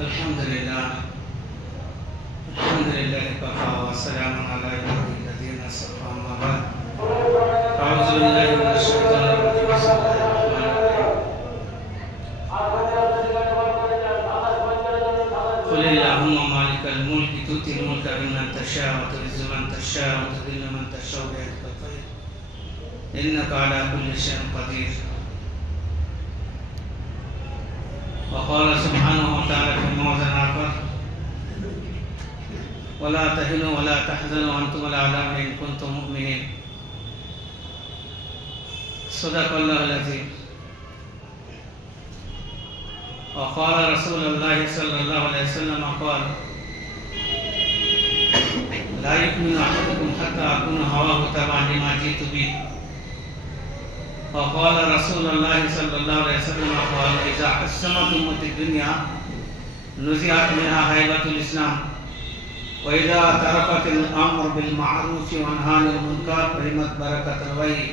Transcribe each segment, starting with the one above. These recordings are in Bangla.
الحمد لله كفى وسلام على عباده الذين اصطفى أما بعد أعوذ بالله من الشيطان الرجيم بسم الله الرحمن الرحيم قل اللهم مالك الملك تؤتي الملك ممن تشاء وتعز من تشاء وتذل من تشاء بيدك الخير إنك على كل شيء قدير. وقال سبحانه وتعالى في موضع آخر ولا تهنوا ولا تحزنوا وأنتم الأعلون إن كنتم مؤمنين. صدق الله العظيم. وقال رسول الله صلى الله عليه وسلم قال لا يؤمن أحدكم حتى أكون هواه تبعا لما جئت به. وقال رسول الله صلى الله عليه وسلم قال إذا حسمت أمة الدنيا نزعت منها هيبة الإسلام وإذا تركت الأمر بالمعروف والنهي عن المنكر حرمت بركة الوحي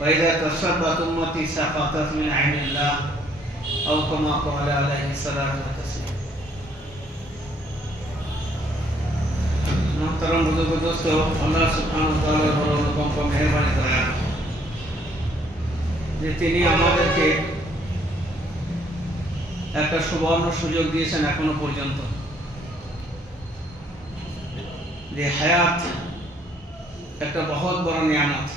وإذا تشبت أمتي سقطت من عين الله أو كما قال عليه الصلاة والسلام. محترم बुजुर्ग दोस्तों, अल्लाह सुब्हानहु व तआला बड़ा अनुपम को मेहरबानी कराया যে তিনি আমাদেরকে একটা সুবর্ণ সুযোগ দিয়েছেন এখনো পর্যন্ত, যে হায়াত একটা বহুত বড় নিয়ামত।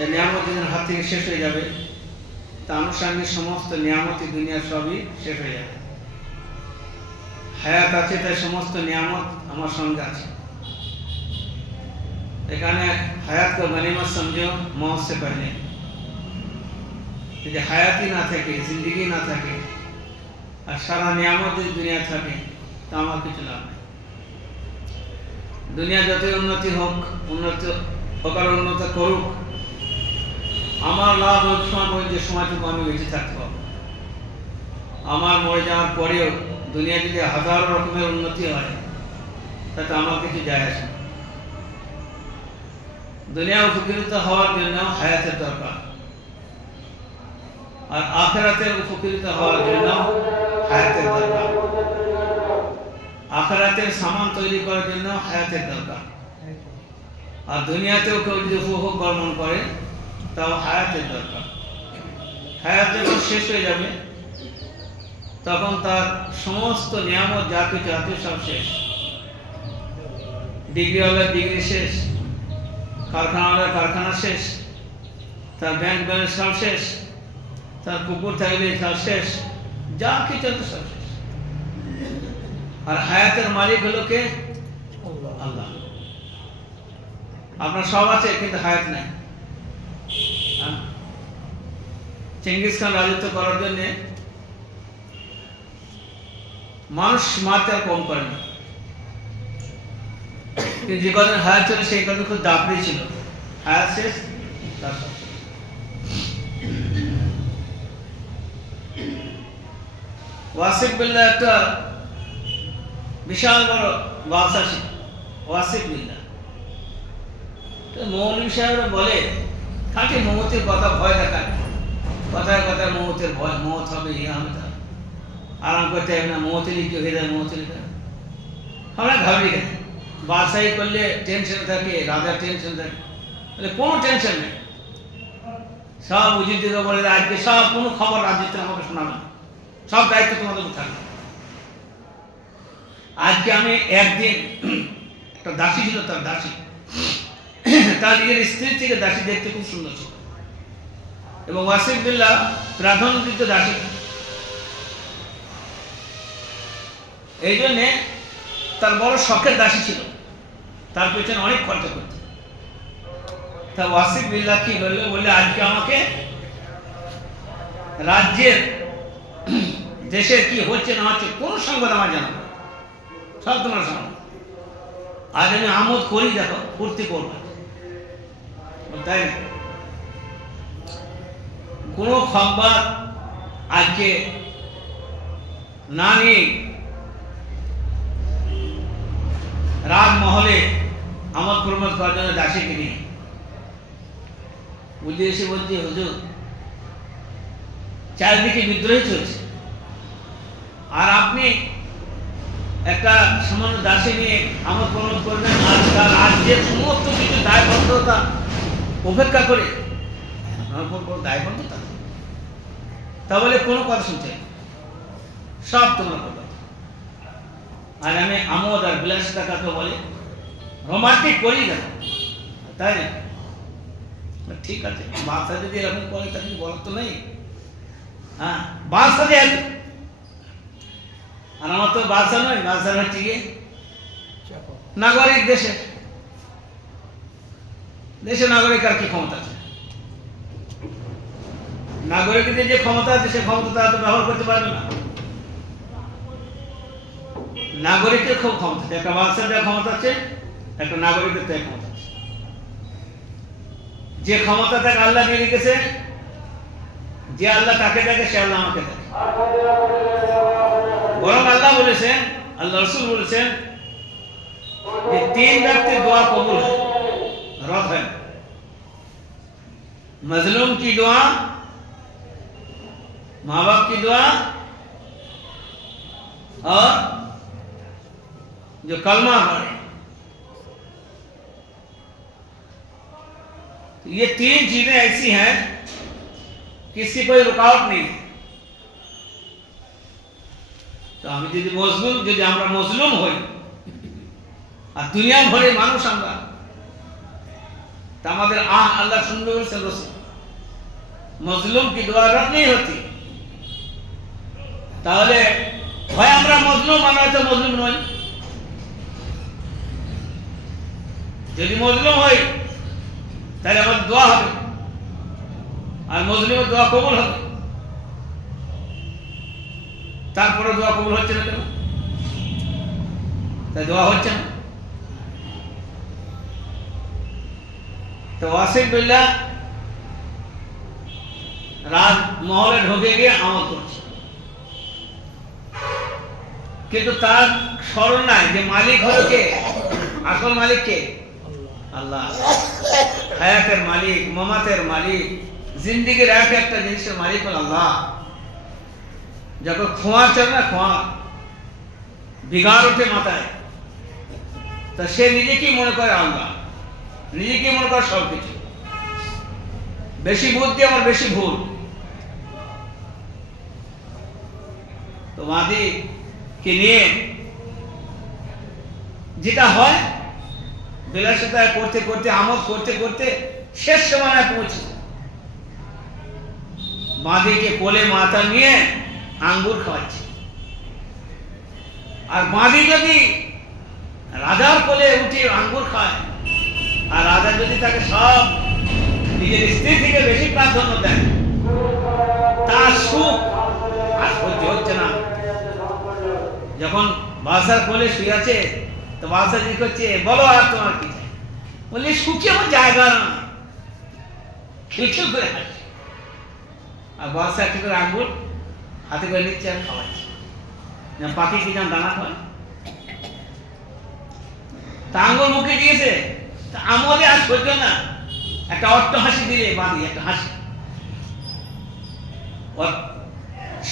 এই নিয়ামত যেদিন হাত থেকে শেষ হয়ে যাবে তা আনুষঙ্গিক সমস্ত নিয়ামতই দুনিয়ার সবই শেষ হয়ে যাবে। হায়াত আছে তাই সমস্ত নিয়ামত আমার সঙ্গে আছে। এখানে হায়াত को गनीमत समझो मौत से पहले। যদি হায়াতই না থাকে, জিন্দেগি না থাকে আর সারা নিয়ামত যদি দুনিয়া থাকে তা আমার কিছু লাভ নেই। দুনিয়া যতই উন্নতি হোক, উন্নত করুক, আমার লাভ ওই সময় পর্যন্ত, যে সময়টুকু আমি বেঁচে থাকতে পারবো। আমার মরে যাওয়ার পরেও দুনিয়া যদি হাজারো রকমের উন্নতি হয় তাতে আমার কিছু যায় আসে না। দুনিয়া উপকৃত হওয়ার জন্য হায়াতের দরকার, আর আখিরাতে উপকৃত হওয়ার জন্য হায়াতের দরকার। আখিরাতের সামান তৈরি করার জন্য হায়াতের দরকার, আর দুনিয়াতেও কেউ যদি উপভোগ বর্ণন করে তাও হায়াতের দরকার। হায়াত যখন শেষ হয়ে যাবে তখন তার সমস্ত নিয়ামত যা কিছু আছে সব শেষ। ডিগ্রিওয়ালার ডিগ্রি শেষ, কারখানাওয়ালার কারখানা শেষ, তার ব্যাংক ব্যালেন্স সব শেষ, তার পুকুর থাকলে সব শেষ, যা কিছু আছে সব শেষ। আর হায়াতের মালিক হলো কে? আল্লাহ। আপনার সব আছে কিন্তু হায়াত নাই। চেঙ্গিস খান রাজত্ব করার জন্য মানুষ মাত্রা কম করেনি, কিন্তু যে কদিন হায়াত ছিল সেই কদিন খুব দাপড়ি ছিল। হায়াত শেষ, ওয়াসিফ বিল্লাহ একটা বিশাল বড় বাদশা ছিল। ওয়াসিফ বিল্লাহ মৌলভী সাহেবরা বলে খাঁটি মৌতের কথা ভয় দেখায়, কথায় কথায় মৌতের ভয়, মৌত হবে, ইয়ে হবে, তা আরাম করতে হবে না, মৌতে লিখে হয়ে যায়, মৌতে লিখে। আমরা ভাবি কেন বাদশাহী করলে টেনশন থাকে, রাজার টেনশন থাকে, কোনো টেনশন নেই। সব উজিরদের বলে আজকে সব কোনো খবর রাজ্যতে আমাকে শোনাবে না, সব দায়িত্ব তোমাদের থাকবে। আজকে আমি একদিন একটা দাসী ছিল, তার দাসী তার নিজের স্ত্রীর থেকে দাসী দেখতে খুব সুন্দর ছিল, এবং ওয়াসিফ বিল্লাহ প্রাধান্য দিত দাসী। এই জন্যে তার বড় শখের দাসী ছিল, তার পেছনে অনেক খরচা করত। তা ওয়াসিফ বিল্লাহ কি বললো, বললে আজকে আমাকে রাজ্যের দেশের কি হচ্ছে না হচ্ছে কোনো সংবাদ আমার জানাবো, সব তোমার সামনে। আজ আমি আমোদ করি, দেখো ফুর্তি করবো, তাই না? কোনো সংবাদ আজকে না নিয়ে রাজমহলে আমোদ প্রমোদ করার জন্য দাসীকে নিয়ে বুঝে এসে বলছি, হুজুর চারিদিকে বিদ্রোহী চলছে, আর আপনি একটা সামান্য দাসী নিয়ে আমোদ প্রমোদ করবেন আর তার রাজ্যের সমস্ত কিছু দায়বদ্ধতা উপেক্ষা করে আমার কোনো দায়বদ্ধতা তাহলে কোনো কথা শুনছে না, সব তোমার কথা। আর আমি আমোদ আর বিলাসিতা কাকে বলে, রোমান্টিক করি না, তাই না? ঠিক আছে, বাচ্চা যদি এরকম করে তাকে বলার তো নেই। হ্যাঁ, বাচ্চা দিয়ে আর আমার তো বাচ্চা নয়, বাচ্চা হচ্ছে গিয়ে নাগরিক, দেশে নাগরিক আর কি ক্ষমতা আছে? নাগরিকদের যে ক্ষমতা আছে সে ক্ষমতা তারা তো ব্যবহার করতে পারবে না। নাগরিকের খুব ক্ষমতা আছে, একটা বাচ্চার যা ক্ষমতা আছে একটা নাগরিকের তাই ক্ষমতা আছে। যে ক্ষমতা তাকে আল্লাহ দিয়ে রেখেছে, যে আল্লাহ তাকে দেখে সে আল্লাহ আমাকে দেখে। বরং আল্লাহ বলেছেন, আল্লাহ রসুল বলেছেন যে 3 ব্যক্তির দোয়া কবুল হয়, রদ হয় না। मजलूम की दुआ, माँ बाप की दुआ और जो कलमा पढ़े, ये 3 चीजें ऐसी हैं कि इसकी कोई रुकावट नहीं है। तो हम যদি আমরা মজলুম হই আর দুনিয়া ভরে মানুষ আমরা, তা আমাদের আল্লাহ সুন্দর বলেছেন রসুল, মজলুম কি দোয়া রদ नहीं होती। তাহলে হয় আমরা মজলুম, আমরা হয়তো মজলুম নই। যদি মজলুম হই তাহলে আমাদের দোয়া হবে, আর মজলুমের দোয়া কবুল হবে। তারপরে দোয়া কবুল হচ্ছে না কেন? তাই দোয়া হচ্ছে না। তো ওয়াসিফ বিল্লাহ রাত মহলে ঢুকে গিয়ে আমল করছে, কিন্তু তার স্মরণ নাই যে মালিক হলো কে, আসল মালিক কে? আল্লাহ। হায়াতের মালিক, মামাতের মালিক, জিন্দিগির একটা জিনিসের মালিক হল আল্লাহ। যখন খোঁয়া চলে না, খোঁয়া বিগাড় ওঠে মাথায়, তা সে নিজেকেই মনে করে আল্লাহ, নিজেকেই মনে করে সব কিছু। বেশি বুদ্ধি আমার বেশি ভুল। তো মাদিকে নিয়ে যেটা হয়, বিলাসিতা করতে করতে, আমোদ করতে করতে শেষ সীমানায় পৌঁছে, মাদিকে কোলে মাথা নিয়ে আঙ্গুর খাওয়াচ্ছে। আর মাদি যদি রাজার কোলে উঠে আঙ্গুর খায়, আর রাজা যদি তাকে সব নিজের স্ত্রী থেকে বেশি প্রাধান্য দেন, তার সুখ আর সহ্য হচ্ছে না। যখন বাদশার কোলে শুয়ে আছে, তো বাদশা কি করছে, বলো আর তোমার কি চাই? বললে সুখী আমার জায়গা না, খিলখিল করে হাসছে। আর বাদশা একটু করে আঙ্গুর হাতে করে নিচ্ছে আর খাওয়াচ্ছে, পাখি কি যেন দানা খায়। তা আঙ্গুর মুখে দিয়েছে, তা আমলে আর সহ্য না, একটা অট্ট হাসি দিলে বাঁধি, একটা হাসি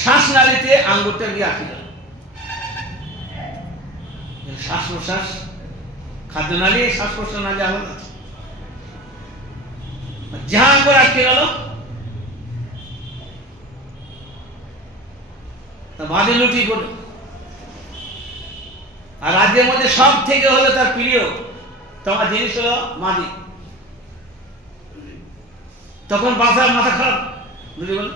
শ্বাস নালীতে আঙ্গুরটা দিয়ে আটকে গেল। শ্বাস প্রশ্বাস, খাদ্য নালী, শ্বাস প্রশ্বাস নালী আলাদা আছে। যা আঙ্গুর আটকে গেল, তা বাঁধে লুটি পড়ল। আর রাজ্যের মধ্যে সব থেকে হলো তার প্রিয় তোমার জিনিস হলো মাদি। তখন বাসার মাথা খারাপ, বুঝলি বল,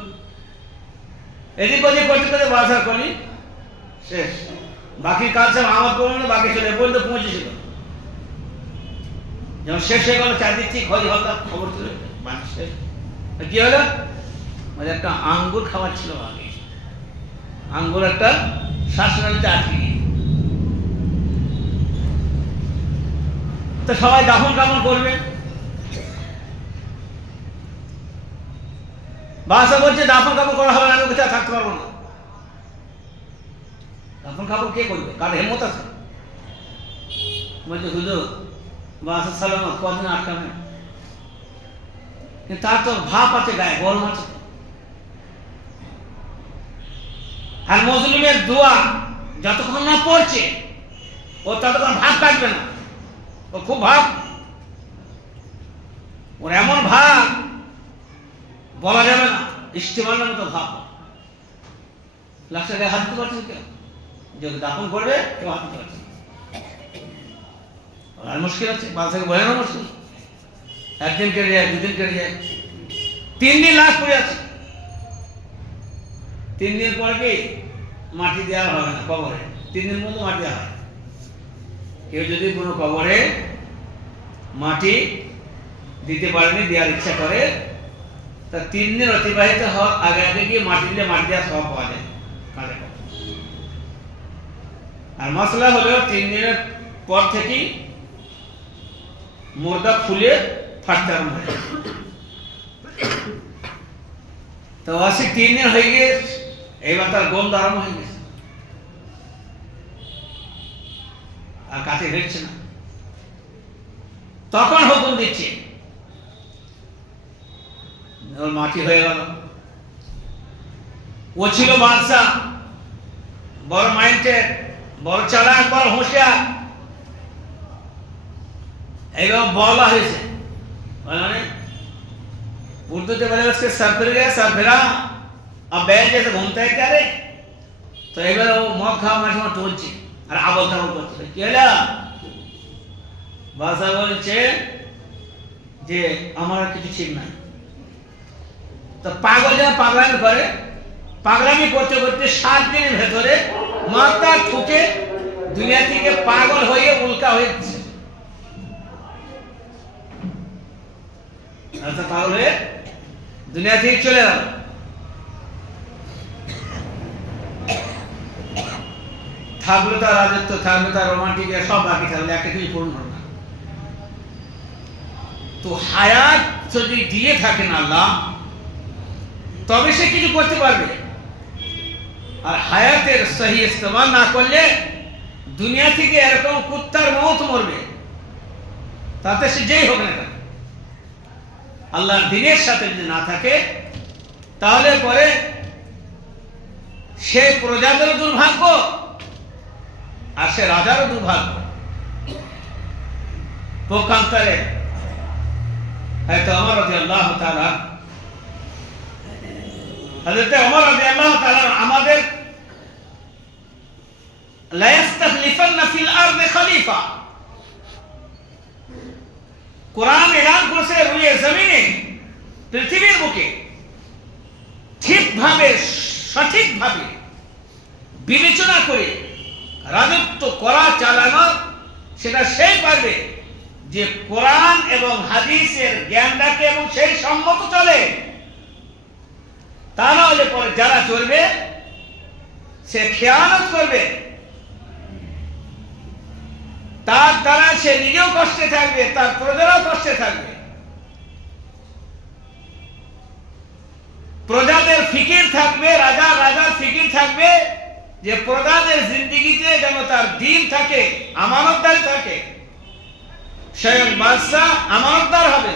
এদিক ওদিক করতে করতে বাসার কলি শেষ। বাকি কাজ সব আমার করলো না, বাকি চলে পর্যন্ত পৌঁছেছিল। যেমন শেষ হয়ে গেল, চারদিক থেকে খোঁজ হল, খবর ছিল শেষ। কি হলো, মানে একটা আঙ্গুর খাওয়াচ্ছিল আগে, আঙ্গুর একটা শ্বাসনালীতে আটকে গিয়ে। তো সবাই দাফন কামন করবে। বাদশা বলছে দাফন কাপড় করা হবে না, আমি কোথায় থাকতে পারবো না। দাফন কাপড় কে করবে, কার হেমত আছে? বলছে হুজুর বাদশা সালামত, কদিন আটকাবে, কিন্তু তার তো ভাব আছে, গায়ে গরম আছে। আর মজলুমের দোয়া যতক্ষণ না পড়ছে ও ততক্ষণ ভাব কাটবে না। ও খুব ভাব, ওর এমন ভাব বলা যাবে না, ইস্তেমালের মতো ভাব। লাশের গায়ে হাত দিতে পারছেন কেউ? যে দাফন করবে কেউ হাত দিতে পারছে না। আর মুশকিল আছে, বাচ্চাকে বলে না মুশকিল। একদিন কেটে যায়, দুদিন কেটে যায়, 3 দিন লাশ পড়ে আছে। 3 দিন পর কি মাটি দেওয়া হবে না কবরে, 3 দিন মধ্যে মাটি দেওয়া হয়। কেউ যদি কোনো কবরে মাটি দিতে পারেনি, দেওয়ার ইচ্ছা করে, তা 3 দিন অতিবাহিত হওয়ার আগে আগে গিয়ে মাটি দিলে মাটি দেওয়া সব পাওয়া যায়। আর মশলা হলো 3 দিনের পর থেকেই মুর্দা ফুলে ফাটতে আরম্ভ হয়। তো 3 দিন হয়ে গেছে, এইবার তার গন্ধ আরম্ভ হয়ে গেছে, আর কাছে ঘেটছে না। তখন হুকুম দিচ্ছে, ওর মাটি হয়ে গেল। ও ছিল বাদশাহ, বড় মাইন্ডেড, বড় চালাক, বড় হোশিয়ার। এইভাবে বলা হয়েছে, মানে উর্দুতে বলে उसके सर फिर गया, सर फिरा, अब बैल जैसे घूमता है क्या रे। तो এবার ও মদ খাওয়া মাঝে মাঝে টলছে আর আবল তাবল করছে। কি হলো? বাদশা বলছে যে আমার আর কিছু ঠিক নাই। তো পাগল যখন পাগলামি করে, পাগলামি করতে করতে 7 দিনের ভেতরে মাথা ঠুকে দুনিয়া থেকে পাগল হয়ে উল্কা হয়ে গেছে। আচ্ছা, পাগল হয়ে দুনিয়া থেকে চলে গেল। থাকলো তার রাজত্ব, থাকলো তার রোমান্টিক, সব বাকি থাকলো, একটা কিছু পূর্ণ হল না। তো হায়াত যদি দিয়ে থাকেন আল্লাহ, তবে সে কিছু করতে পারবে। আর হায়াতের সহি ইস্তেমাল না করলে দুনিয়া থেকে এরকম কুত্তার মৌত মরবে, তাতে সে যেই হোক না কেন। আল্লাহর দিনের সাথে যদি না থাকে, তাহলে পরে সে প্রজাদেরও দুর্ভাগ্য আর সে রাজারও দুর্ভাগ্য। পক্ষান্তরে হয়তো ওমর রাদিয়াল্লাহু তাআলা, হযরত ওমর রাদিয়াল্লাহু তাআলা আমাদের লা ইস্তাখলিফান্না ফিল আরদি খলিফা, কোরআন এলান করেছে রুয়ে জমিনে, পৃথিবীর বুকে ঠিকভাবে সঠিকভাবে বিবেচনা করে রাজত্ব করা, চালানো, সেটা সেই পারবে যে কোরআন এবং হাদিসের জ্ঞান রাখে এবং সেই সম্মত চলে। তা না হলে পরে যারা চলবে সে খেয়ানত করবে, তার দ্বারা সে নিজেও কষ্টে থাকবে, তার প্রজারাও কষ্টে থাকবে। প্রজাদের ফিকির থাকবে, রাজার ফিকির থাকবে যে প্রজাদের জিন্দেগিতে যেন তার দিন থাকে, আমানতদার থাকে। স্বয়ং বাদশাহ আমানতদার হবে।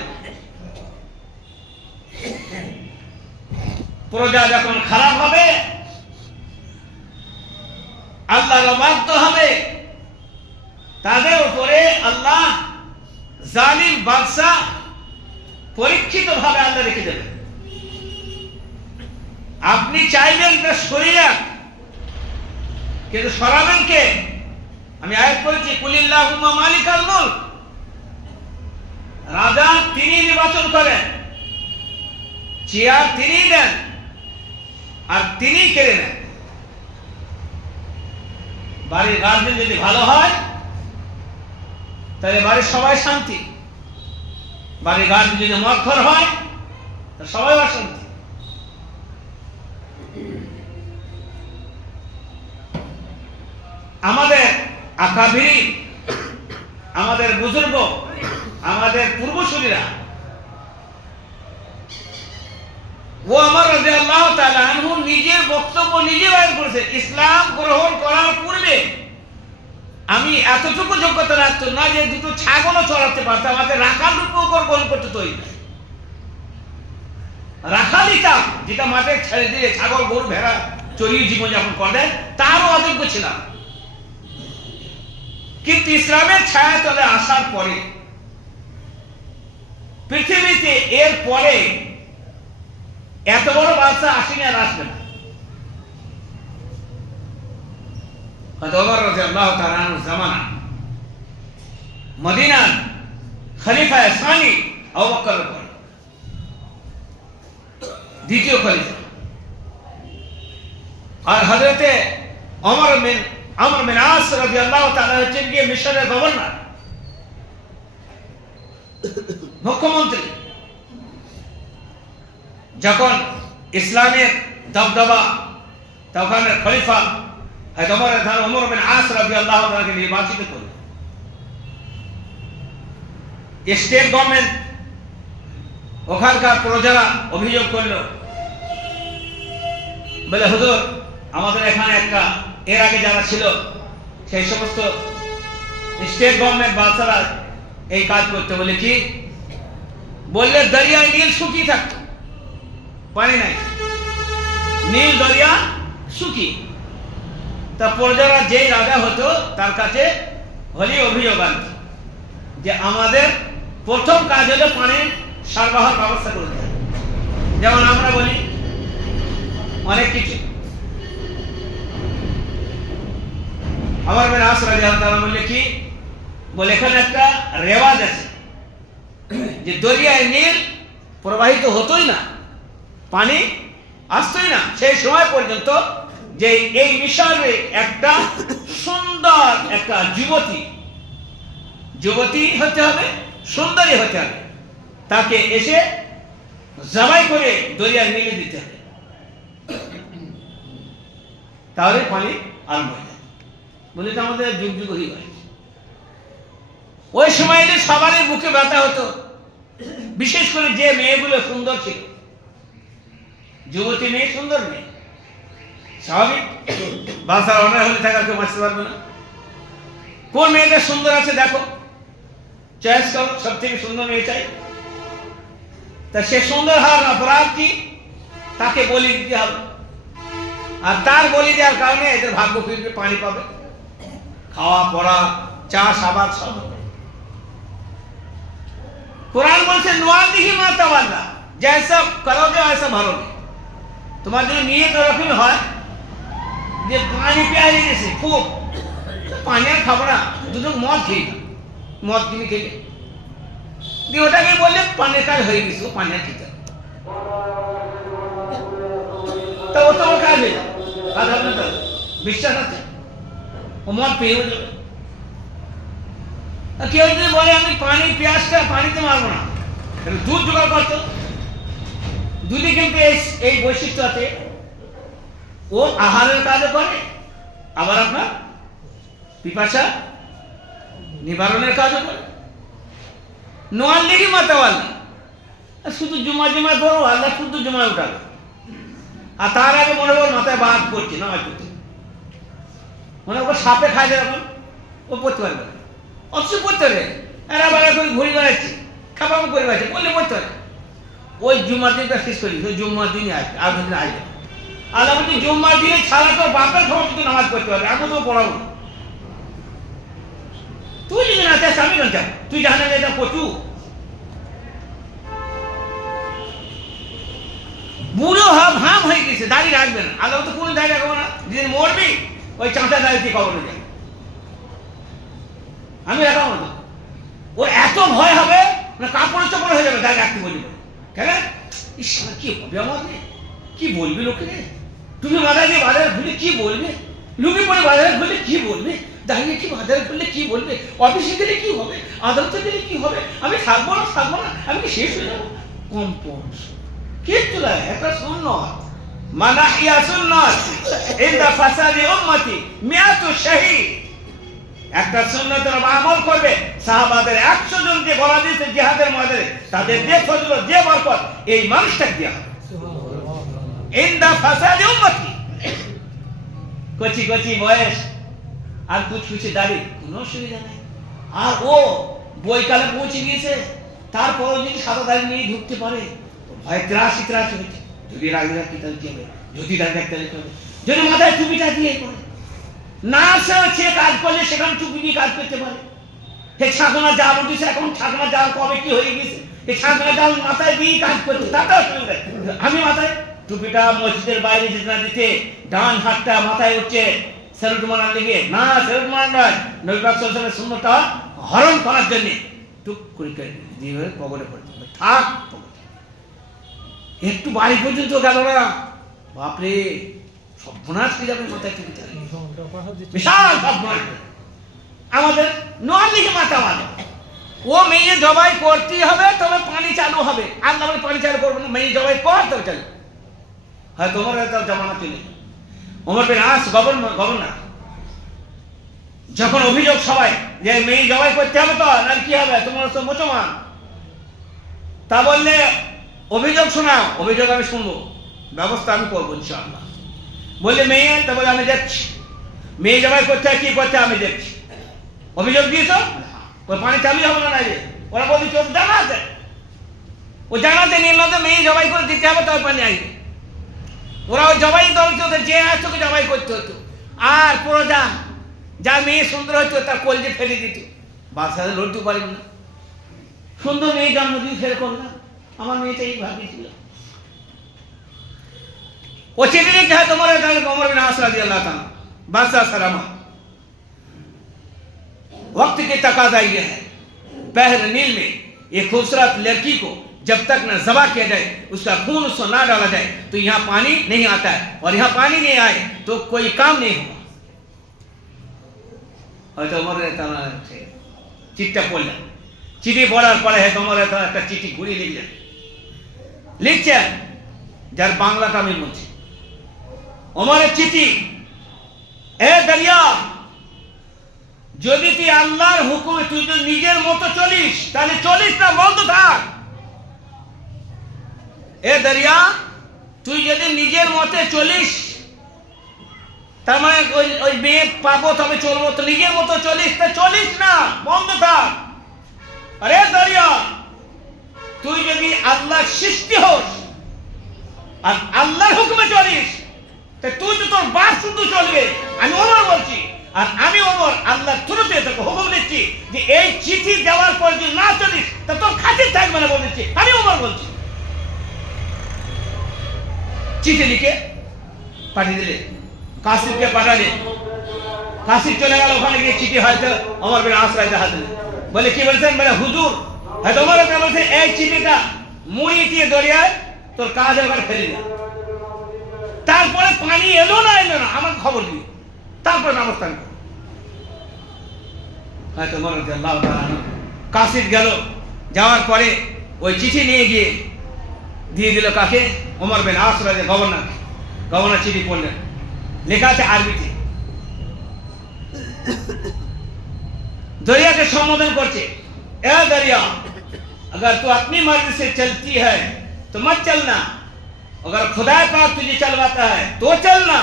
প্রজা যখন খারাপ হবে, আল্লাহর অবাধ্য হবে, তাদের উপরে আল্লাহ জালিম বাদশাহ পরীক্ষিত ভাবে আল্লাহ রেখে দেবেন। আপনি চাইবেন যে সরিয়ে, কিন্তু সরাবেন কে? আমি আয়াত করেছি, কুলিল্লাহুম্মা মালিকাল মুলক, রাজা তিনি নির্বাচন করেন, চেয়ার তিনি দেন, আর তিনি কেড়ে নেন। বাড়ির গার্জেন যদি ভালো হয়, তাহলে বাড়ির সবাই শান্তি। বাড়ির গার্জেন যদি মদখোর হয়, তাহলে সবাই অশান্তি। আমাদের আকাবিরিন, আমাদের বুজুর্গ, আমাদের পূর্বসূরীরা, ও ওমর রাদিয়াল্লাহু তাআলা আনহু নিজের বক্তব্য নিজে বয়ান করেছেন। ইসলাম গ্রহণ করার পূর্বে আমি এতটুকু যোগ্যতা রাখতাম না যে দুটো ছাগলও চড়াতে পারতাম, আমাকে রাখাল রূপে গ্রহণ করতে তৈরি। রাখালিতাম, যেটা মাঠে ছেড়ে দিয়ে ছাগল, গরু, ভেড়া চড়িয়ে জীবনযাপন করলেন, তারও অযোগ্য ছিলাম। কিন্তু ইসলামের ছায়া তলে আসার পরে পৃথিবীতে এর পরে এত বড় বাদশা আসেনি, আর আসবে না। ওমর রাদিয়াল্লাহু তাআলা আনহু জামানা মদিনার খলিফা সানি আবু বকরের পরে দ্বিতীয় খলিফা, আর হযরতে আমর বিন আস রাদিয়াল্লাহু তাআলা হচ্ছেন গিয়ে মিশরের গভর্নর, মুখ্যমন্ত্রী। যখন ইসলামের দবদবা তখন খলিফা ওমর বিন আস রাদিয়াল্লাহু তাআলাকে নির্বাচিত করলেন। স্টেট গভর্নমেন্ট ওখানকার প্রজারা অভিযোগ করল, বলে হুজুর আমাদের এখানে একটা এর আগে যারা ছিল সেই সমস্ত স্টেট গভর্নমেন্ট বাদশারা এই কাজ করতে, বলে কি বললে দরিয়ায় নীল শুকিয়ে থাকতো, পানি নাই, নীল দরিয়া শুকিয়ে। তা প্রজারা যেই রাজা হতো তার কাছে হলি অভিযোগ আনত যে আমাদের প্রথম কাজ হলো পানির সরবরাহের ব্যবস্থা করে দেয়। যেমন আমরা বলি অনেক কিছু, আমার মেয়ে আস রাদিয়াল্লাহু তাআলা বললে কি বলে এখানে একটা রেওয়াজ আছে যে দরিয়ায় নীল প্রবাহিত হতোই না, পানি আসতোই না সেই সময় পর্যন্ত, যে এই মিশরে একটা সুন্দর একটা যুবতী হতে হবে, সুন্দরী হতে হবে, তাকে এসে জবাই করে দরিয়ায় মিলে দিতে হবে, তাহলে পানি আরম্ভ হয়ে যায়। বলে তো আমাদের যুগ যুগ হয়ে গেছে। ওই সময় এলে সবারই বুকে ব্যথা হতো, বিশেষ করে যে মেয়েগুলো সুন্দর ছিল, যুবতী মেয়ে, সুন্দর মেয়ে, স্বাভাবিক বাসার অনার হলে থাকা কেউ বাঁচতে পারবে না। কোন মেয়েটা সুন্দর আছে দেখো, চয়েস করো, সব থেকে সুন্দর মেয়ে চাই। তা সে সুন্দর হওয়ার অপরাধ কি, তাকে বলি দিতে হবে, আর তার বলি দেওয়ার কারণে এদের ভাগ্য ফিরবে, পানি পাবে, খাওয়া পড়া চাষ আবাদ সব হবে। কোরআন বলছে নুআদিহি মা তাওয়াল্লা, জैसा करोगे वैसा भरोगे। তোমার যদি নিয়ত এরকম হয় যে পানি পেয়ে গেছে খুব, পানি আর খাবো না, দুটো মদ খেয়ে মদ কিনে খেলে দিয়ে ওটাকে বললে পানির কাজ হয়ে গেছে, ও পানি আর খেতে তা ও তো ওর কাজ হয়ে যাবে, কাজ হবে না, তার বিশ্বাস আছে, ও মদ পেয়েও যাবে। কেউ যদি বলে আমি পেঁয়াজটা পানিতে মারবো না, দুধ জোগাড় করতো, দুধে কিন্তু এই বৈশিষ্ট্য আছে, ও আহারের কাজও করে, আবার আপনার পিপাসা নিবারণের কাজও করে। নুআদিহি মা তাওয়াল্লা, শুধু জুমা ধরো, আল্লাহ শুধু জুমায় উঠাবে, আর তার আগে মনে হয় মাথায় বাদ পড়ছে নামাজ পড়ছে, মনে হয় সাপে খায় যেরকম, ও পড়তে পারবে না, অথচ পড়তে পারে, এরা বেড়া করে ঘুরে বেড়াচ্ছে, খাপাম করে বেড়াচ্ছে, বললে পড়তে পারে। ওই জুম্মার দিনটা শেষ করি, ওই জুম্মার দিনই আসবে, আর দিন আসবে। আল্লাহ বলছি জুম্মার দিনে ছাড়া তো বাপের খবর কিন্তু নামাজ পড়তে পারবে, আমি তো পড়াবো। তুই যদি না চাস আমি কেন চাপ, তুই জাহান্নামে এটা কচু বুড়ো হাম হয়ে গেছে, দাড়ি রাখবে না, আল্লাহ তো কোনো দাড়ি রাখবো না, যেদিন মরবি ওই চাঁচা দাড়িতে কবরে যাবে, আমি রাখাবো না। ও এত ভয় হবে না, কাপড় চাপড় হয়ে যাবে দাড়ি রাখতে বলবো, কেন ইস কি হবে আমাদের, কি বলবে লোকে, তুমি মাথায় দিয়ে বাজারে ঘুরলে কি বলবে, লুঙ্গি পরে বাজারে ঘুরলে কি বলবে, দাঁড়িয়ে কি বাজারে ঘুরলে কি বলবে, অফিসে গেলে কি হবে, আদালতে গেলে কি হবে, আমি থাকবো না আমি কি শেষ হয়ে যাবো, কম্পোজ কিচ্ছু নাই, একটা সুন্নাত মানাহিয়া সুন্নাত ইনদা ফাসাদি উম্মতি মিয়াতু শাহীদ, একটা সুন্নতের আমল করবে, সাহাবাদের 100 জনকে বলা দিয়েছে জিহাদের ময়দানে, তাদের যে ফজল যে বরকত এই মানুষটাকে দেওয়া হবে। ইনদা ফাসাদি উম্মতি, কচি বয়স আর কুচকুচি দাড়ি, কোনো অসুবিধা নেই, আর ও বইকালে পৌঁছে গিয়েছে, তারপরও যদি সাদা দাড়ি নিয়ে ঢুকতে পারে, ভয় ত্রাসি হয়েছে, যদি রাগি রাখি তাহলে কি হবে, যদি রাগ রাখতে হবে, যদি মাথায় টুপিটা দিয়ে করে না সে কাজ করলে সেখানে টুপি দিয়ে কাজ করতে পারে। হে ছাগনা জাল উঠেছে, এখন ছাগনা জাল কবে কি হয়ে গেছে, এই ছাগনা জাল মাথায় দিয়ে কাজ করছে, তাতে অসুবিধা। আমি মাথায় টুপিটা মসজিদের বাইরে যেতে না দিতে ডান হাতটা মাথায় উঠছে স্যালুট মারার লেগে, না স্যালুট মারার নয়, নবী পাক সাল্লাল্লাহু আলাইহি ওয়াসাল্লামের সুন্নতটা হরণ করার জন্য টুক করে দিয়ে পকেটে পড়েছে, থাক একটু বাড়ি পর্যন্ত গেল না, বাপরে সর্বনাশ হয়ে যাবে মাথায় টুপিটা, বিশাল সর্বনাশ। আমাদের নোয়ার লিখে মাথা মারে, ও মেয়ে জবাই করতেই হবে, তবে পানি চালু হবে, আল্লাহ বলে পানি চালু করবে না, মেয়ে জবাই কর তবে চালু হয়। তোমার তার জামানা চলে ওমর বিন আস গভর্নর, যখন অভিযোগ সবাই যে মেয়ে জবাই করতে হবে তো না কি হবে, তোমার তো মুসলমান, তা বললে অভিযোগ শোনাও, অভিযোগ আমি শুনবো, ব্যবস্থা আমি করবো ইনশাআল্লাহ। বললে মেয়ে, তা বলে আমি দেখছি মেয়ে জবাই করতে হয় কি করতে আমি দেখছি। অভিযোগ দিয়েছ, ওই পানি চালু হবে না রে, ওরা বলছে চোখ জানা আছে, ও জানাতে নিয়ে মেয়ে জবাই করে দিতে হবে তবে পানি আসবে। ওরা ওই জবাই দলছে, ওদের যে তোকে জবাই করতে হতো, আর পুরো যা মেয়ে সুন্দর হতো তার কলজে ফেলে দিত, বাচ্চাদের লড়তে পারবে না, সুন্দর মেয়ে জন্মদিন ফের করলাম, আমার মেয়েটা এই ভাবিয়েছিল। वो चिट्ठी लिखा है तुम्हारे उमर बिन आस रज़ियल्लाहु ताला बादशाह सलामा, वक्त की तकाजा ये है, बहर नील में एक खूबसूरत लड़की को जब तक न ज़बा किया जाए, उसका खून उसको ना डाला जाए तो यहाँ पानी नहीं आता है, और यहाँ पानी नहीं आए तो कोई काम नहीं होगा। হয়তো উমরের তারা চিঠিটা পড়লেন, চিঠি পড়ার পরে হয়তো উমরের তারা একটা চিঠি ঘুরিয়ে লিখছেন, যার বাংলাটা আমি বলছি। উমরের চিঠি, এ দরিয়া, যদি তুই আল্লাহর হুকুমে তুই যদি নিজের মতো চলিস তাহলে চলিস না, বন্ধ থাক। এ দরিয়া, তুই যদি নিজের মতে চলিস তার মানে ওই মেয়ে পাবো তবে চলবো, তো নিজের মতো চলিস তা চলিস না, বন্ধ থাক। আরে দরিয়া, তুই যদি আল্লাহর সৃষ্টি হোস আর আল্লাহর হুকুমে চলিস তা তুই তো তোর বাপ শুধু চলবে। আমি ওমর বলছি, আর আমি ওমর আল্লাহর থ্রুতে তোকে হুকুম দিচ্ছি যে এই চিঠি দেওয়ার পর যদি না চলিস তা তোর খাতির থাকবে না বলেছি, আমি ওমর বলছি। চিঠি লিখে পাঠিয়ে দিলে, কাসিরকে পাঠালে, কাসির চলে গেল, ওখানে গিয়ে চিঠি হয়তো ওমর বিন আস রাইতে হাতে বলে কি বলছেন, বলে হুজুর হয়তো ওমর বলছে এই চিঠিটা মুড়ি দিয়ে দরিয়ায় তোর কাজ একবার ফেলে দে, তারপরে পানি এলো না আমার খবর দিই, তারপরে নামস্থান করো। হয়তো ওমর রাদিয়াল্লাহু তাআলা কাসির গেল, যাওয়ার পরে ওই চিঠি নিয়ে গিয়ে দিয়ে দিল কাকে, ওমর বিন আস রাইতে গভর্নর। গভর্নর চিঠি পড়লেন, লেখা আছে আরবিতে, दरिया के संबोधन करते, ए दरिया, अगर तू अपनी मर्जी से चलती है तो मत चलना, अगर खुदा पाक तुझे चलवाता है तो चलना,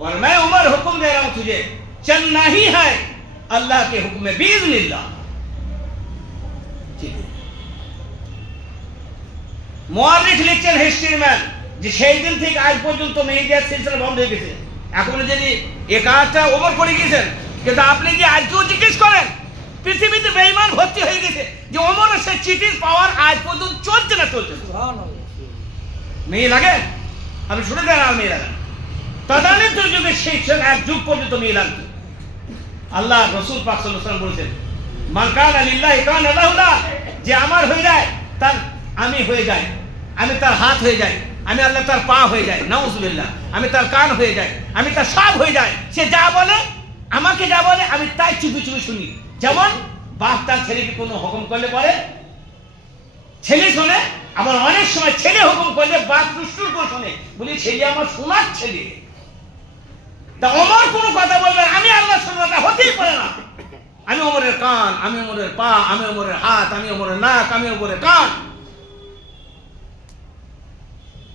और मैं उमर हुक्म दे रहा हूं तुझे चलना ही है अल्लाह के हुक्म में बिइज़्निल्लाह। मुआर्रिख लिखছেন হিস্ট্রি ম্যান যে সেই দিন থেকে আজ পর্যন্ত মেয়েদের সিলসিলা বন্ধ হয়ে গেছে। এখন যদি এই কাজটা ওমর করে গেছেন, কিন্তু আপনি কি আজকেও জিজ্ঞেস করেন পৃথিবীতে বেঈমান ভর্তি হয়ে গেছে যে ওমরের সে চিঠির পাওয়ার আজ পর্যন্ত চলছে না, চলছে মেয়ে লাগে, আমি শুনে দেন আর মেয়ে লাগে, তদানীন্তন যুগে সেই এক যুগ পর্যন্ত মেয়ে লাগতো। আল্লাহ রসুল পাক সাল্লাল্লাহু আলাইহি ওয়াসাল্লাম বলেছেন, মান কানা লিল্লাহি কানা লাহু লা, যে আমার হয়ে যায় তার আমি হয়ে যাই, আমি তার হাত হয়ে যাই, আমি আল্লাহ তার পা হয়ে যাই, নাউজুবিল্লাহ, আমি তার কান হয়ে যাই, আমি তার সব হয়ে যাই। সে যা বলে, আমাকে যা বলে আমি তাই চুপি চুপি শুনি। যেমন বাপ তার ছেলেকে কোনো হুকুম করলে পরে ছেলে শোনে, আবার অনেক সময় ছেলে হুকুম করলে বাপ দুষ্টুর করে শোনে, বলি ছেলে আমার শোনার ছেলে। তা ওমর কোনো কথা বলবে আমি আল্লাহ শোনাটা হতেই পারে না। আমি ওমরের কান, আমি ওমরের পা, আমি ওমরের হাত, আমি ওমরের নাক, আমি ওমরের কান।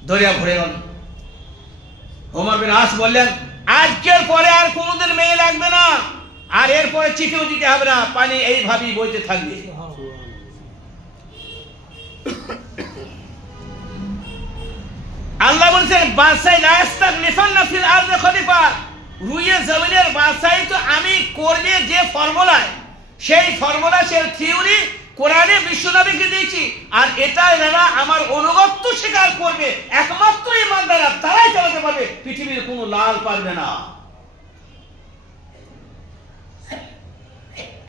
দরিয়া ভরে গেল। ওমর বিন আস বললেন, আজকের পরে আর কোনোদিন মেয়ে লাগবে না, আর এরপরে চিঠিও দিতে হবে না, পানি এইভাবেই বইতে থাকবে। আল্লাহ বলছেন, বাদশাহ লা ইস্তাগলিফান্না ফিল আরদি খলিফা, রুইয়ে জমিনের বাদশাহী তো আমি করবে যে ফর্মুলায়, সেই ফর্মুলা সে থিওরি কোরআনে বিশ্বনবীকে দিয়েছি, আর এটা যারা আমার অনুগত্য স্বীকার করবে একমাত্র ইমানদাররা তারাই চালাতে পারবে, পৃথিবীর কোনো লাল পারবে না।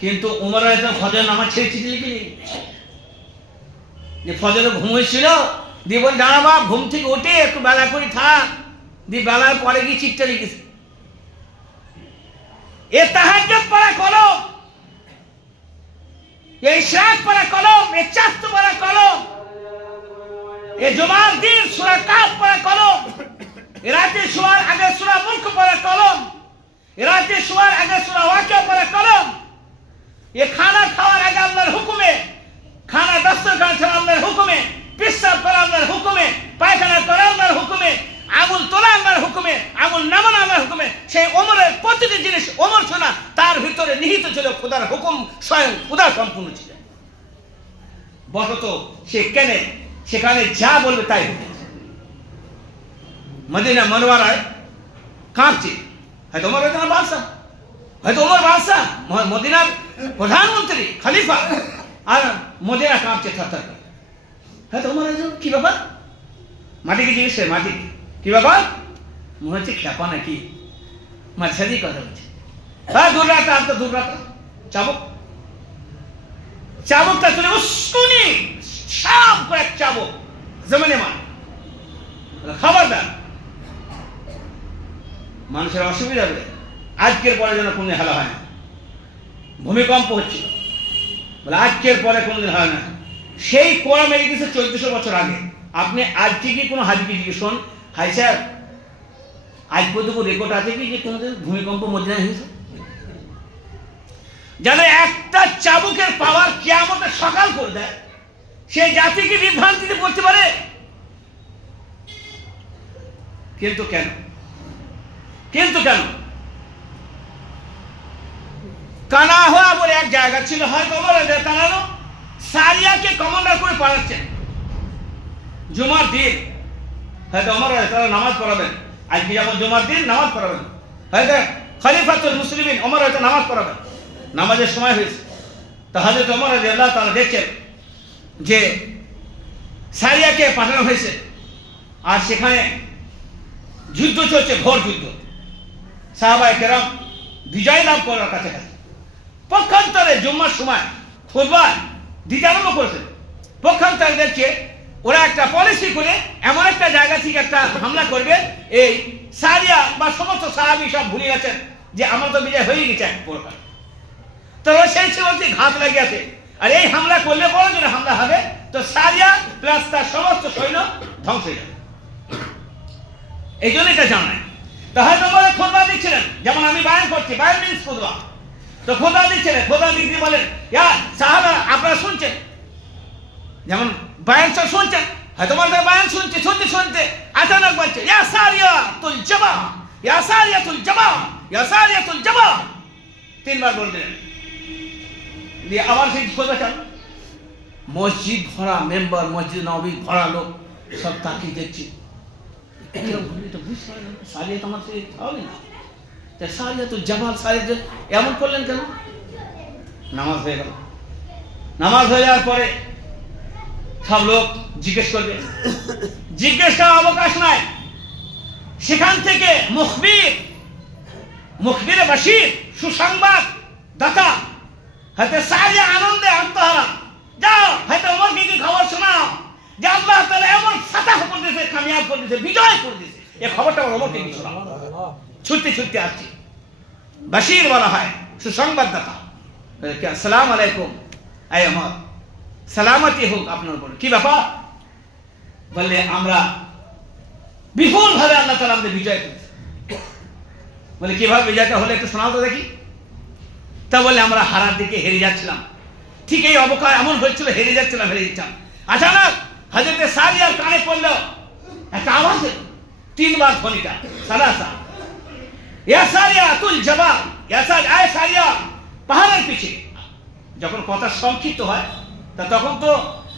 কিন্তু উমর রাদিয়াল্লাহু ফজর নামাজ ছেড়ে চিঠি লিখিনি, যে ফজরে ঘুম হয়েছিল দিয়ে বল দাঁড়া বাপ, ঘুম থেকে উঠে একটু বেলা করে থাক, দিয়ে বেলার পরে গিয়ে চিঠিটা লিখেছে। এ তাহাজ্জুদ পড়া কলম, এ ইশরাক পড়া কলম, এ চাঁদ পড়া কলম, এ জুমার দিন সূরা কাফ পড়া কলম, এ রাতে শোয়ার আগে সূরা মুলক পড়া কলম, এ রাতে শোয়ার আগে সূরা ওয়াকিয়া পড়া কলম, এ খানা খাওয়ার আগে আল্লাহর হুকুমে, খানা দস্তরখান ছাড়া আল্লাহর হুকুমে, পেশাব করা আল্লাহর হুকুমে, পায়খানা করা আল্লাহর হুকুমে, আঙুল তোলা আল্লাহর হুকুমে, আঙুল নামানো আল্লাহর হুকুমে। সেই ওমরের প্রতিটি জিনিস ওমর শোনা, তার ভিতরে নিহিত ছিল খোদার হুকুম, স্বয়ং খোদা সম্পূর্ণ ছিল। বশত সে কেন সেখানে যা বলবে তাই হবে। মদিনা মনোয়ারায় কাঁপছে, হয়তো ওমর রাদিয়াল্লাহু বাদশা, হয়তো ওমর বাদশা, মদিনার প্রধানমন্ত্রী খলিফা, আর মদিনা কাঁপছে থরথর করে। হয়তো ওমর রাদিয়াল্লাহু, কি ব্যাপার? মাটিকে জিজ্ঞেস করে, মাটি কি ব্যাপার? মনে হচ্ছে খেপা নাকি, মাঝারি কথা বলছে। হ্যাঁ দূর রাখা, আর তো দূর রাখা, চাবুক, চাবুকটা তুলে উস্কুনি সাপ করে চাবুক জমিনে মার, খবরদার মানুষের অসুবিধা হবে, আজকের পরে যেন কোনদিন হেলা হয় না। ভূমিকম্প হচ্ছিল, বলে আজকের পরে কোনদিন হয় না। সেই কোরআন মেরে গেছে 1400 বছর আগে। আপনি আজকে কি কোনো হাজিকে জিজ্ঞেস করুন, হাই স্যার আজ পর্যন্ত রেকর্ড আছে কি যে কোনোদিন ভূমিকম্প মদিনায় হয়েছে? যাদের একটা চাবুকের পাওয়ার কিয়ামতের সকাল করে দেয়, সেই জাতিকে বিভ্রান্তিতে পড়তে পারে। কিন্তু কেন, কিন্তু কেন? কানাহা বলে এক জায়গা ছিল, হয়তো ওমর রাদিয়াল্লাহু তাআলা সারিয়াকে কমান্ডার করে পাঠাচ্ছেন জুমার দিন, হয়তো ওমর রাদিয়াল্লাহু তাআলা নামাজ পড়াবেন, আজকে যেমন জুমার দিন নামাজ পড়াবেন, হয়তো খলিফাতুল মুসলিমিন ওমর হয়তো নামাজ পড়াবেন, নামাজের সময় হয়েছে। তো হযরত ওমর রাদিয়াল্লাহু তাআলা দেখছেন যে সারিয়াকে পাঠানো হয়েছে, আর সেখানে যুদ্ধ চলছে, ঘোর যুদ্ধ। সাহাবায়ে কেরাম বিজয় লাভ করার কাছাকাছি। পক্ষান্তরে জুম্মার সময় খুতবা দিতে আরম্ভ করেছে। পক্ষান্তরে দেখছে ওরা একটা পলিসি করে এমন একটা জায়গা থেকে একটা হামলা করবে, এই সারিয়া বা সমস্ত সাহাবী সব ভুলে গেছেন যে আমরা তো বিজয় হয়ে গেছে এক প্রকার। তো সেই সময় ঘাত লাগিয়ে আছে, আর এই হামলা করলে বড় জন্য হামলা হবে, তো সারিয়া প্লাস তার সমস্ত সৈন্য ধ্বংস হয়ে যাবে। এই জন্য এটা জানায়। তো হয়তো বলে খুতবা দিচ্ছিলেন, যেমন আমি বায়ান করছি, বায়ান মিন্স খুতবা। তো খোদা দিচ্ছিলেন, খোদা দিদি বলেন ইয়া সাহাবা আপনারা শুনছেন, যেমন বায়ান সব শুনছেন, হয়তো বলতে বায়ান শুনছে, শুনতে শুনতে আচানক বলছে ইয়া সারিয়াতুল জামা, ইয়া সারিয়াতুল জামা, ইয়া সারিয়াতুল জামা, 3 বার বললেন। দিয়ে আবার সেই খোদা চান, মসজিদ ভরা মেম্বার, মসজিদ নববী ভরা লোক, সব তাকিয়ে দেখছি, বুঝতে পারলেন সারিয়া তো আমার সেই হবে না, সারিয়াতুল জামাল, সারিয়া এমন করলেন কেন? নামাজ হয়ে গেল। নামাজ হয়ে যাওয়ার পরে সব লোক জিজ্ঞেস করবে, জিজ্ঞেস করার অবকাশ নাই। সেখান থেকে মুখবিরে বাশির, সুসংবাদ দাতা, হয়তো সারিয়া আনন্দে আত্মহারা, যাও হয়তো ওমরকে কি খবর শোনাও যে আল্লাহ তাআলা এমন ফাতাহ করে দিয়েছে, কামিয়াব করে দিয়েছে, বিজয় করে দিয়েছে, এই খবরটা ওমরকে কি শোনাও। ছুটতে ছুটতে আসছে, বাশির বলা হয়, সুসংবাদদাতা। আসসালামু আলাইকুম, আয় ওমর, সালামতি হোক আপনার উপর। কি ব্যাপার? বললে আমরা বিপুল ভাবে আল্লাহ তাআলা আমাদের বিজয় করেছে। বলে কিভাবে বিজয়টা হলো একটু শোনাও তো দেখি। তা বলে আমরা হারার দিকে হেরে যাচ্ছিলাম, ঠিক এই অবকাশ এমন হয়েছিল, হেরে যাচ্ছিলাম। আচানক হযরত সারিয়ার কানে পড়ল একটা আওয়াজ, 3 বার ধ্বনিটা, সালাসা ইয়া সারিয়াতুল জাবাল, ইয়া সারিয়া, আয় সারিয়া, পাহাড়ের পিছে। যখন কথা সংক্ষিপ্ত হয় তা তখন তো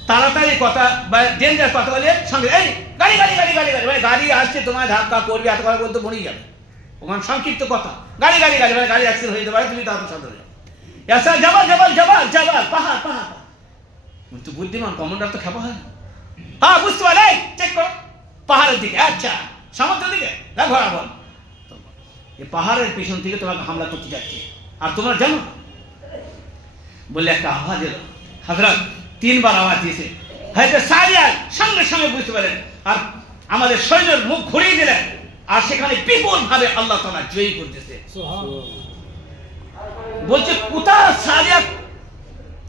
তাড়াতাড়ি কথা বা ডেঞ্জার কথা বলে সঙ্গে এই গাড়ি গাড়ি গাড়ি গাড়ি গাড়ি, মানে গাড়ি আসছে তোমায় ধাক্কা করবে, এত কথা বলতে মরেই যাবে। ওখানে সংক্ষিপ্ত কথা, গাড়ি গাড়ি গাড়ি মানে গাড়ি অ্যাক্সিডেন্ট হয়ে যেতে পারে, তুমি তাড়াতাড়ি সাবধানে যাও। এসা জবাল জবাল জবাল জবাল পাহাড় পাহাড়। তো বুদ্ধিমান কমান্ডার তো খেপা হয় না। হ্যাঁ বুঝতে পারে, চেক করো পাহাড়ের দিকে, আচ্ছা সমুদ্রের দিকে না ঘোরা বল, এই পাহাড়ের পিছন থেকে তোমাকে হামলা করতে যাচ্ছে আর তোমরা জানো বলে একটা আওয়াজ এলো। হযরত 3 বার আওয়াজ দিয়েছে, হয়তো সারিয়ার সঙ্গে সঙ্গে বুঝতে পারেন আর আমাদের সৈন্যের মুখ ঘুরিয়ে দিলেন আর সেখানে বিপুল ভাবে আল্লাহ তাআলা জয়ী করতেছে। বলছে কোথায় সারিয়া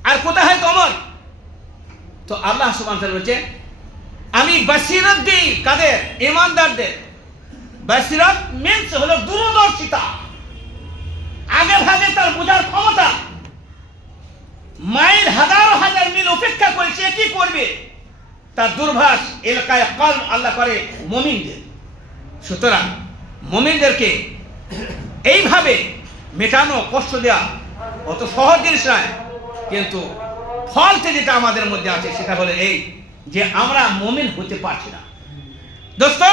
আর কোথায় হয় তোমার? তো আল্লাহ সুবহানাহু ওয়া তাআলা বলছে আমি বসিরত দিই কাদের? ঈমানদারদের। বসিরত মিন্স হলো দূরদর্শিতা, আগে ভাগে তার বোঝার ক্ষমতা। মাইল হাজার মিল উপেক্ষা করেছে কি করবে, তার দূরভাষ এলাকায় কলম আল্লাহ করে মুমিনদের। সুতরাং মুমিনদেরকে এইভাবে মেটানো, কষ্ট দেওয়া অত সহজ জিনিস নয়, কিন্তু ফলটা যেটা আমাদের মধ্যে আছে সেটা হলো এই যে আমরা মুমিন হতে পারছি না। দোস্ত,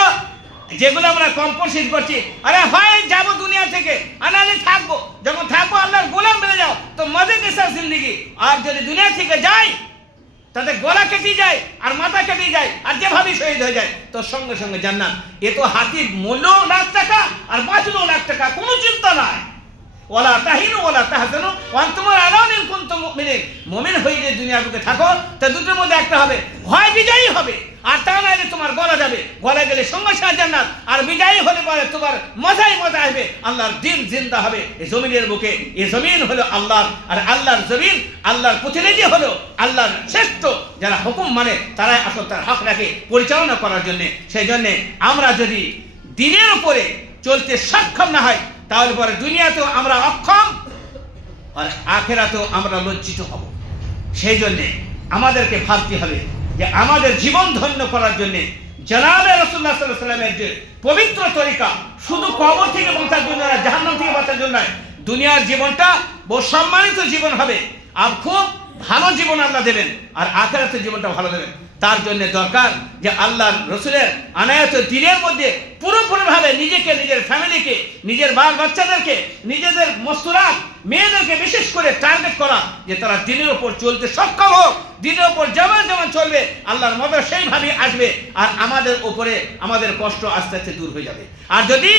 যেগুলো আমরা কম্পোজিট করছি, আরে হয় যাবো দুনিয়া থেকে আনালে থাকবো, যখন থাকবো আল্লাহর গোলাম বেড়ে যাও তো মজে কে সাথ জিন্দগি। আর যদি দুনিয়া থেকে যাই তাতে গলা কেটে যায় আর মাথা কেটে যায় আর যেভাবে শহীদ হয়ে যায় তো সঙ্গে সঙ্গে জান্নাত। এ তো হাতির মূল্য লাখ টাকা আর বাঁচলো লাখ টাকা, কোনো চিন্তা নাই। ওয়ালা তাহিনু ওয়ালা তাহজানু ওয়া আনতুম আ'লাউনা ইন কুনতুম মুমিনিন। মুমিন হয়ে যে দুনিয়ার বুকে থাকো তা দুটোর মধ্যে একটা হবে, হয় বিজয়ী হবে আর তা নইলে তোমার গলা যাবে, গলা গেলে সঙ্গে সঙ্গে জান্নাত। আর বিজয়ী হলে পরে তোমার মজাই মজা আসবে, আল্লাহর দিন জিন্দা হবে এই জমিনের বুকে। এই জমিন হলো আল্লাহর, আর আল্লাহর জমিন আল্লাহর প্রতিনিধি হলো আল্লাহর শ্রেষ্ঠ যারা হুকুম মানে তারাই আসল তার হক রাখে পরিচালনা করার জন্য। সেই জন্যে আমরা যদি দিনের উপরে চলতে সক্ষম না হয় তাহলে পরে দুনিয়াতেও আমরা অক্ষম আর আখিরাতেও আমরা লজ্জিত হব। সেই জন্যে আমাদেরকে ভাবতে হবে যে আমাদের জীবন ধন্য করার জন্যে জনাবে রাসূলুল্লাহ সাল্লাল্লাহু আলাইহি ওয়াসাল্লামের যে পবিত্র তরিকা, শুধু কবর থেকে বাঁচার জন্য না, জাহান্নাম থেকে বাঁচার জন্য নয়, দুনিয়ার জীবনটা বহু সম্মানিত জীবন হবে আর খুব ভালো জীবন আল্লাহ দেবেন আর আখিরাতের জীবনটা ভালো দেবেন। তার জন্য দরকার যে আল্লাহর রসুলের আনায়াত দিনের মধ্যে পুরোপুরিভাবে নিজেকে, নিজের ফ্যামিলিকে, নিজের বাল বাচ্চাদেরকে, নিজেদের মস্তুরাত মেয়েদেরকে বিশেষ করে টার্গেট করা যে তারা দিনের ওপর চলতে সক্ষম হোক, দিনের ওপর যেমন যেমন চলবে আল্লাহর মতো সেইভাবে আসবে আর আমাদের উপরে আমাদের কষ্ট আস্তে আস্তে দূর হয়ে যাবে। আর যদি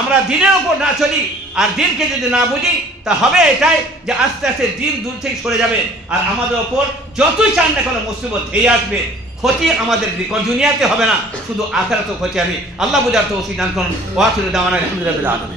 আমরা দিনের ওপর না চলি আর দিনকে যদি না বুঝি তা হবে এটাই যে আস্তে আস্তে দিন দূর থেকে সরে যাবে আর আমাদের ওপর যতই চান না কোনো মুসিবত ধেয়ে আসবে। ক্ষতি আমাদের দুনিয়াতে হবে না, শুধু আখিরাতেও ক্ষতি হবে। আল্লাহ বুঝার তৌফিক দান করুন। ওয়া আখিরু দাওয়ানা আলহামদুলিল্লাহি রাব্বিল আলামিন।